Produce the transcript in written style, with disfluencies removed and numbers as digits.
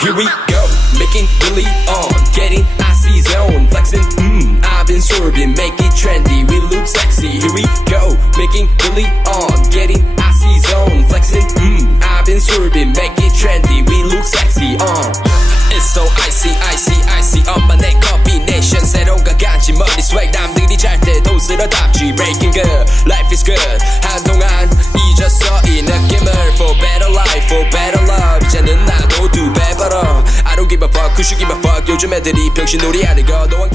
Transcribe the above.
Here we go, making really on, getting icy zone, flexing, I've been sorbing, make it trendy, we look sexy. Here we go, making really on, getting icy zone, flexing, I've been sorbing, make it trendy, we look sexy. It's so icy, icy, icy, 엄마네 combination, 새로운가 간지 머리 swag, 남들이 잘 때도 쓸어담지. Breaking good, life is good, 한동안 잊었어 이 느낌을. For better life, for better love, 이제는 나도 두 배 벌어. I don't give a fuck, who should give a fuck, 요즘 애들이 병신놀이 하는 거 너와